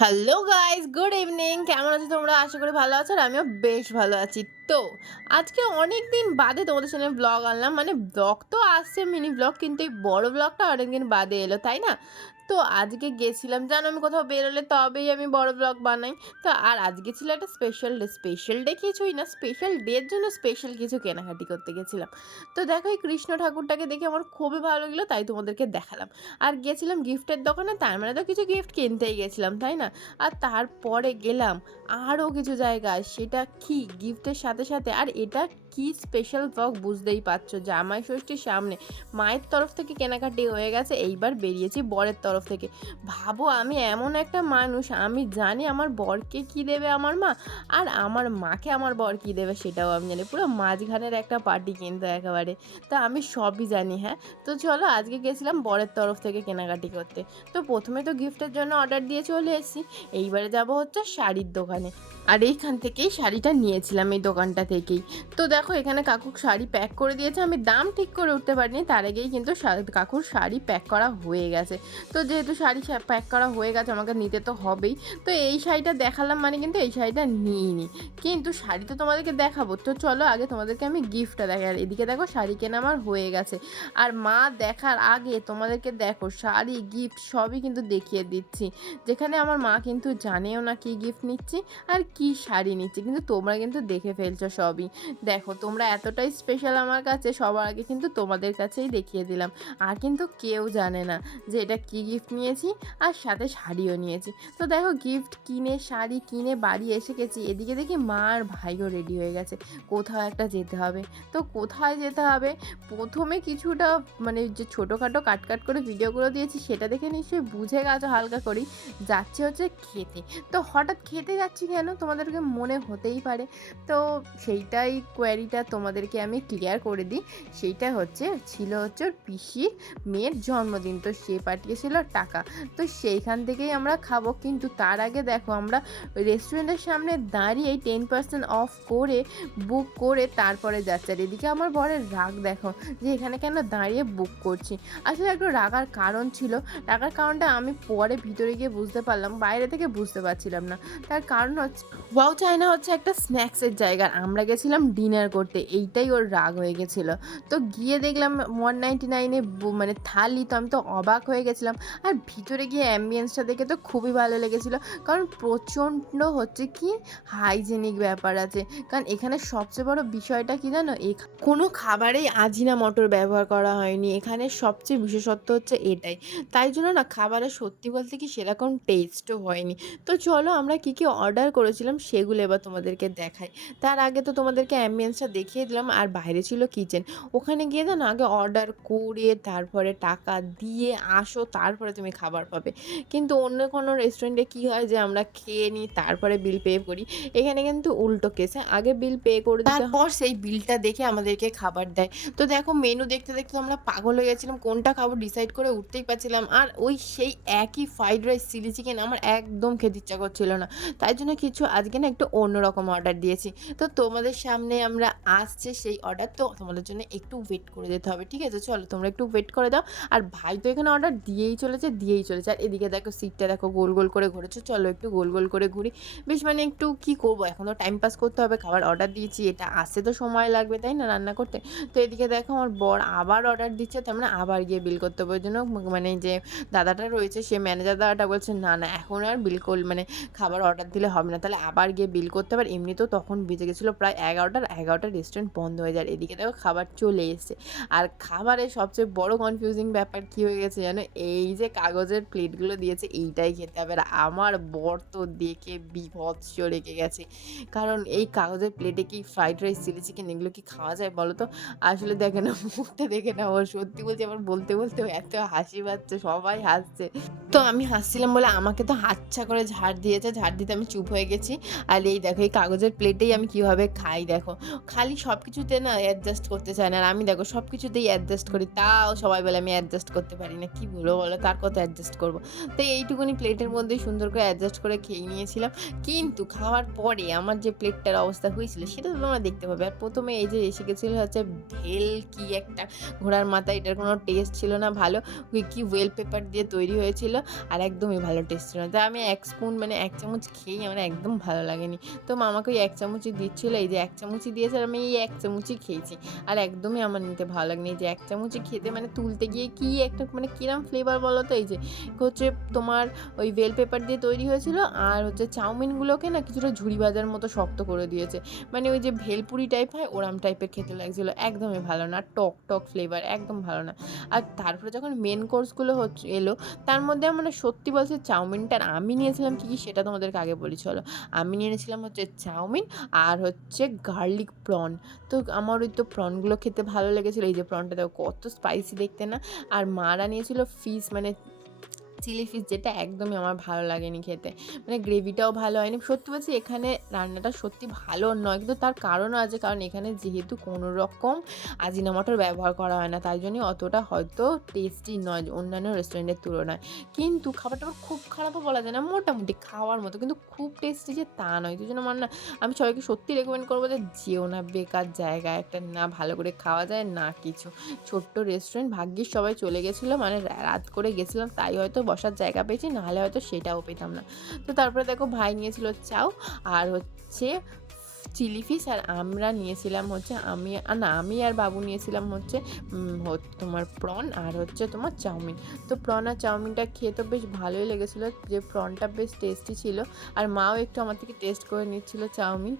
Hello guys good evening কেমন আছো তোমরা? আশা করি ভালো আছো আর আমিও বেশ ভালো আছি। তো, আজকে অনেক দিন বাদে তোমাদের সামনে ব্লগ আনলাম। মানে ব্লগ তো আসছে মিনি ব্লগ কিন্তু এই বড় ব্লগটা অনেক দিন বাদে এলো, তাই না? তো আজকে গেছিলাম, জানো আমি কোথাও বেরোলে তবেই আমি বড় ব্লগ বানাই। তো আর আজকে ছিল একটা স্পেশাল ডে স্পেশাল ডে কিছুই না স্পেশাল ডের জন্য স্পেশাল কিছু কেনাকাটি করতে গেছিলাম। তো দেখো এই কৃষ্ণ ঠাকুরটাকে দেখে আমার খুবই ভালো লাগল, তাই তোমাদেরকে দেখালাম। আর গেছিলাম গিফটের দোকানে, তার মানে তো কিছু গিফট কিনতেই গেছিলাম, তাই না? আর তারপরে গেলাম আরও কিছু জায়গায়, সেটা কি? গিফটের সাথে সাথে, আর এটা কি স্পেশাল ব্লগ বুঝতেই পারছ? জামাই ষষ্ঠীর সামনে মায়ের তরফ থেকে কেনাকাটি হয়ে গেছে, এইবার বেরিয়েছি বরের তরফ থেকে। ভাবো, আমি এমন একটা মানুষ, আমি জানি আমার বরকে কি দেবে আমার মা, আর আমার মাকে আমার বর কি দেবে সেটাও আমি জানি। পুরো মাঝখানের একটা পার্টি কিন্তু একেবারে। তা আমি সবই জানি হ্যাঁ? তো চলো, আজকে গেছিলাম বরের তরফ থেকে কেনাকাটি করতে। তো প্রথমে তো গিফটের জন্য অর্ডার দিয়ে চলে এসেছি। এইবারে যাব হচ্ছে শাড়ির দোকানে। আর এইখান থেকেই শাড়িটা নিয়েছিলাম এই দোকানটা থেকেই। তো দেখো এখানে কাকু শাড়ি প্যাক করে দিয়েছে। আমি দাম ঠিক করে উঠতে পারিনি, তার আগেই কিন্তু কাকুর শাড়ি প্যাক করা হয়ে গেছে। তো যেহেতু শাড়ি প্যাক করা হয়ে গেছে, আমাকে নিতে তো হবেই। তো এই শাড়িটা দেখালাম মানে কিন্তু এই শাড়িটা নিইনি। কিন্তু শাড়ি তো তোমাদেরকে দেখাবো। তো চলো আগে তোমাদেরকে আমি গিফটটা দেখাই। আর এদিকে দেখো, শাড়ি কেনা আমার হয়ে গেছে। আর মা দেখার আগে তোমাদেরকে দেখো, শাড়ি গিফট সবই কিন্তু দেখিয়ে দিচ্ছি। যেখানে আমার মা কিন্তু জানেও না কি গিফট নিচ্ছি আর কি শাড়ি নিচ্ছি। কিন্তু তোমরা কিন্তু দেখে ফেলছো সবই। দেখো তোমরা এতটাই স্পেশাল আমার কাছে, সবার আগে কিন্তু তোমাদের কাছেই দেখিয়ে দিলাম। আর কিন্তু কেউ জানে না যে এটা কি গিফট নিয়েছি আর সাথে শাড়িও নিয়েছি। তো দেখো গিফট কিনে, শাড়ি কিনে বাড়ি এসে গেছি। এদিকে দেখি মা আর ভাইও রেডি হয়ে গেছে। কোথাও একটা যেতে হবে। তো কোথায় যেতে হবে? প্রথমে কিছুটা মানে যে ছোটোখাটো কাট কাট করে ভিডিওগুলো দিয়েছি, সেটা দেখে নিশ্চয়ই বুঝে গেছো হালকা করি যাচ্ছে হচ্ছে খেতে। তো হঠাৎ খেতে যাচ্ছি কেন? তোমাদেরকে মনে হতেই পারে। তো সেইটাই কোয়ারিটা তোমাদেরকে আমি ক্লিয়ার করে দিই, সেইটা হচ্ছে, ছিল হচ্ছে ওর পিসির মেয়ের জন্মদিন। তো সে পাঠিয়েছিল টাকা। তো সেইখান থেকেই আমরা খাব। কিন্তু তার আগে দেখো, আমরা রেস্টুরেন্টের সামনে দাঁড়িয়ে টেন পার্সেন্ট অফ করে বুক করে তারপরে যাচ্ছে। আর এদিকে আমার বরের রাগ দেখো, যে এখানে কেন দাঁড়িয়ে বুক করছি? আসলে একটু রাগার কারণ ছিল। রাগার কারণটা আমি পরে ভিতরে গিয়ে বুঝতে পারলাম, বাইরে থেকে বুঝতে পারছিলাম না। তার কারণ হচ্ছে, ওয়াও, চায়না হচ্ছে একটা স্ন্যাক্সের জায়গা। আমরা গেছিলাম ডিনার করতে, এইটাই ওর রাগ হয়ে গেছিল। তো গিয়ে দেখলাম ওয়ান নাইনটি নাইনে মানে থালি, তো আমি তো অবাক হয়ে গেছিলাম। আর ভিতরে গিয়ে অ্যাম্বিয়েন্সটা দেখে তো খুবই ভালো লেগেছিলো। কারণ প্রচণ্ড হচ্ছে কি হাইজেনিক ব্যাপার আছে। কারণ এখানে সবচেয়ে বড় বিষয়টা কি জানো? কোনো খাবারেই আজিনা মটর ব্যবহার করা হয়নি। এখানে সবচেয়ে বিশেষত্ব হচ্ছে এটাই। তাই জন্য না খাবারের সত্যি বলতে কি সেরকম টেস্টও হয়নি। তো চলো আমরা কী কী অর্ডার করেছিলাম সেগুলো এবার তোমাদেরকে দেখাই। তার আগে তো তোমাদেরকে অ্যাম্বিয়েন্সটা দেখিয়ে দিলাম। আর বাইরে ছিল কিচেন। ওখানে গিয়ে জানো, আগে অর্ডার করে, তারপরে টাকা দিয়ে আসো, তারপরে তুমি খাবার পাবে। কিন্তু অন্য কোনো রেস্টুরেন্টে কী হয় যে, আমরা খেয়ে নিই, তারপরে বিল পে করি। এখানে কিন্তু উল্টো কেসে আগে বিল পে করে। তারপর সেই বিলটা দেখে আমাদেরকে খাবার দেয়। তো দেখো মেনু দেখতে দেখতে আমরা পাগল হয়ে গেছিলাম। কোনটা খাব ডিসাইড করে উঠতেই পারছিলাম। আর ওই সেই একই ফ্রাইড রাইস চিলি চিকেন আমার একদম খেতে ইচ্ছা করছিল না। তাই জন্য কিছু আজকে না একটু অন্যরকম অর্ডার দিয়েছি। তো তোমাদের সামনে আমরা আসছে সেই অর্ডার তো তোমাদের জন্য একটু ওয়েট করে দিতে হবে, ঠিক আছে? চলো, তোমরা একটু ওয়েট করে দাও। আর ভাই তো এখানে অর্ডার দিয়েই চলেছে দিয়েই চলেছে। আর এদিকে দেখো সিটটা দেখো গোল গোল করে ঘুরেছো। চলো একটু গোল গোল করে ঘুরি। বেশ মানে একটু কি করব? এখন তো টাইম পাস করতে হবে, খাবার অর্ডার দিয়েছি, এটা আসতে তো সময় লাগবে, তাই না, রান্না করতে? তো এদিকে দেখো আমার বর আবার অর্ডার দিচ্ছে, তার মানে আবার গিয়ে বিল করতে হবে। জন্য মানে যে দাদাটা রয়েছে, সে ম্যানেজার দাদাটা বলছে, না না, এখন আর বিল কর মানে খাবার অর্ডার দিলে হবে না। তাহলে আবার গিয়ে বিল করতে হবে। আর এমনিতেও তখন বেজে গেছিল প্রায় এগারোটার এগারোটা রেস্টুরেন্ট বন্ধ হয়ে যায় এদিকে দেখো খাবার চলে এসছে। আর খাবারের সবচেয়ে বড় কনফিউজিং ব্যাপার কী হয়ে গেছে জানো? এই যে কাগজের প্লেটগুলো দিয়েছে, এইটাই খেতে হবে। আর আমার বর তো দেখে বিভৎস রেখে গেছে। কারণ এই কাগজের প্লেটে কি ফ্রাইড রাইস চিলি চিকেন এগুলো কি খাওয়া যায় বলো তো? আসলে দেখে না, মুখটা দেখে না ওর সত্যি বলছি, আমার বলতে বলতে এত হাসি পাচ্ছে, সবাই হাসছে। তো আমি হাসছিলাম বলে আমাকে তো হাতছা করে ঝাড় দিয়েছে, ঝাড় দিতে আমি চুপ হয়ে গেছি। আর এই দেখো, এই কাগজের প্লেটেই আমি কীভাবে খাই দেখো। খালি সব কিছুতে না অ্যাডজাস্ট করতে চায় না। আর আমি দেখো সব কিছুতেই অ্যাডজাস্ট করি। তাও সবাই বলে, আমি অ্যাডজাস্ট করতে পারি না। কি বলব বলো? তার কত অ্যাডজাস্ট করব? তো এইটুকুনি প্লেটের মধ্যে সুন্দর করে অ্যাডজাস্ট করে খেয়ে নিয়েছিলাম। কিন্তু খাওয়ার পরে আমার যে প্লেটটার অবস্থা হয়েছিল, সেটা তো তোমরা দেখতে পাবে। আর প্রথমে এই যে এসে গেছিল হচ্ছে ভেল কি একটা ঘোড়ার মাথা, এটার কোনো টেস্ট ছিল না ভালো। কি ওয়েল পেপার দিয়ে তৈরি হয়েছিল আর একদমই ভালো টেস্ট ছিল না। তাই আমি এক স্পুন মানে এক চামচ খেয়েই আমার একদম ভালো লাগেনি। তো মামাকে ওই এক চামচই দিচ্ছিল। এই যে এক চামচই দিয়েছে আর আমি এই এক চামচই খেয়েছি। আর একদমই আমার নিতে ভালো লাগেনি যে এক চামচই খেতে মানে তুলতে গিয়ে কি একটা মানে কিরম ফ্লেভার বলো তো? এই যে হচ্ছে তোমার ওই বেল পেপার দিয়ে তৈরি হয়েছিল আর হচ্ছে চাউমিনগুলোকে না কিছুটা ঝুড়ি ভাজার মতো শক্ত করে দিয়েছে। মানে ওই যে ভেলপুরি টাইপ হয়, ওরাম টাইপের খেতে লাগছিল। একদমই ভালো না, টক টক ফ্লেভার একদম ভালো না। আর তারপরে যখন মেন কোর্সগুলো হচ্ছে, এলো, তার মধ্যে মানে সত্যি বলছে চাউমিনটার আমি নিয়েছিলাম কী কী সেটা তোমাদেরকে আগে বলি, চলো। আমি নিয়েছিলাম হচ্ছে চাউমিন আর হচ্ছে গার্লিক প্রন তো আমার ওই তো প্রনগুলো খেতে ভালো লেগেছিলো। এই যে প্রনটা দেখো কত স্পাইসি দেখতে না? আর মারা নিয়েছিল ফিস মানে চিলি ফিশ যেটা একদমই আমার ভালো লাগেনি খেতে। মানে গ্রেভিটাও ভালো হয়নি। সত্যি বলছি, এখানে রান্নাটা সত্যি ভালো নয়। কিন্তু তার কারণও আছে, কারণ এখানে যেহেতু কোনো রকম আজিনামাটোর ব্যবহার করা হয় না, তাই জন্যই অতটা হয়তো টেস্টি নয়, অন্যান্য রেস্টুরেন্টের তুলনায়। কিন্তু খাবারটা খুব খারাপও বলা যায় না, মোটামুটি খাওয়ার মতো। কিন্তু খুব টেস্টি যে তা নয়। সেই জন্য আমার না, আমি সবাইকে সত্যি রেকমেন্ড করব যে যেও না, বেকার জায়গায় একটা না ভালো করে খাওয়া যায়, না কিছু। ছোট্ট রেস্টুরেন্ট ভাগ্যিস সবাই চলে গেছিল মানে রাত করে গেছিলাম, তাই হয়তো বসার জায়গা পেয়েছি, নাহলে হয়তো সেটাও পেতাম না। তো তারপরে দেখো ভাই নিয়েছিল চাও আর হচ্ছে চিলি ফিশ, আর আমরা নিয়েছিলাম হচ্ছে আমি, আর না, আমি আর বাবু নিয়েছিলাম হচ্ছে তোমার প্রন আর হচ্ছে তোমার চাউমিন। তো প্রন আর চাউমিনটা খেয়ে তো বেশ ভালোই লেগেছিলো, যে প্রনটা বেশ টেস্টি ছিল, আর মাও একটু আমার থেকে টেস্ট করে নিচ্ছিল চাউমিন।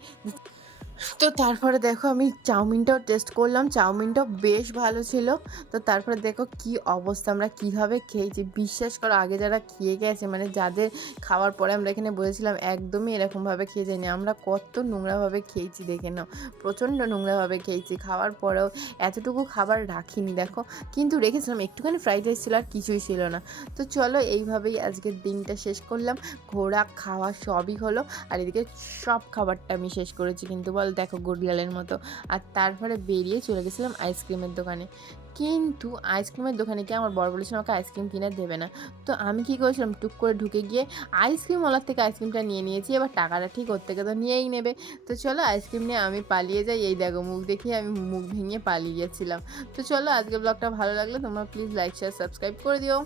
তো তারপরে দেখো আমি চাউমিনটাও টেস্ট করলাম। চাউমিনটাও বেশ ভালো ছিল। তো তারপরে দেখো কি অবস্থা, আমরা কীভাবে খেয়েছি? বিশ্বাস করো, আগে যারা খেয়ে গেছে মানে যাদের খাওয়ার পরে আমরা এখানে বলেছিলাম, একদমই এরকমভাবে খেয়ে যাইনি আমরা কত নোংরাভাবে খেয়েছি, দেখে নাও। প্রচণ্ড নোংরাভাবে খেয়েছি। খাওয়ার পরেও এতটুকু খাবার রাখিনি, দেখো। কিন্তু রেখেছিলাম, একটুখানি ফ্রাইড রাইস ছিল আর কিছুই ছিল না। তো চলো, এইভাবেই আজকের দিনটা শেষ করলাম। ঘোরা খাওয়া সবই হলো। আর এদিকে সব খাবারটা আমি শেষ করেছি কিন্তু, বল? দেখো গুড়লালের মতো। আর তারপরে বেরিয়ে চলে গেছিলাম আইসক্রিমের দোকানে। কিন্তু আইসক্রিমের দোকানে গিয়ে আমার বড় বলেছিল, আমাকে আইসক্রিম কিনে দেবে না। তো আমি কী করেছিলাম, টুক করে ঢুকে গিয়ে আইসক্রিমওয়ালার থেকে আইসক্রিমটা নিয়ে নিয়েছি। এবার টাকাটা ঠিক ওর থেকে তো নিয়েই নেবে। তো চলো আইসক্রিম নিয়ে আমি পালিয়ে যাই। এই দেখো মুখ দেখিয়ে আমি মুখ ভেঙে পালিয়ে গেছিলাম। তো চলো আজকে ব্লগটা ভালো লাগলে তোমরা প্লিজ লাইক, শেয়ার, সাবস্ক্রাইব করে দিও।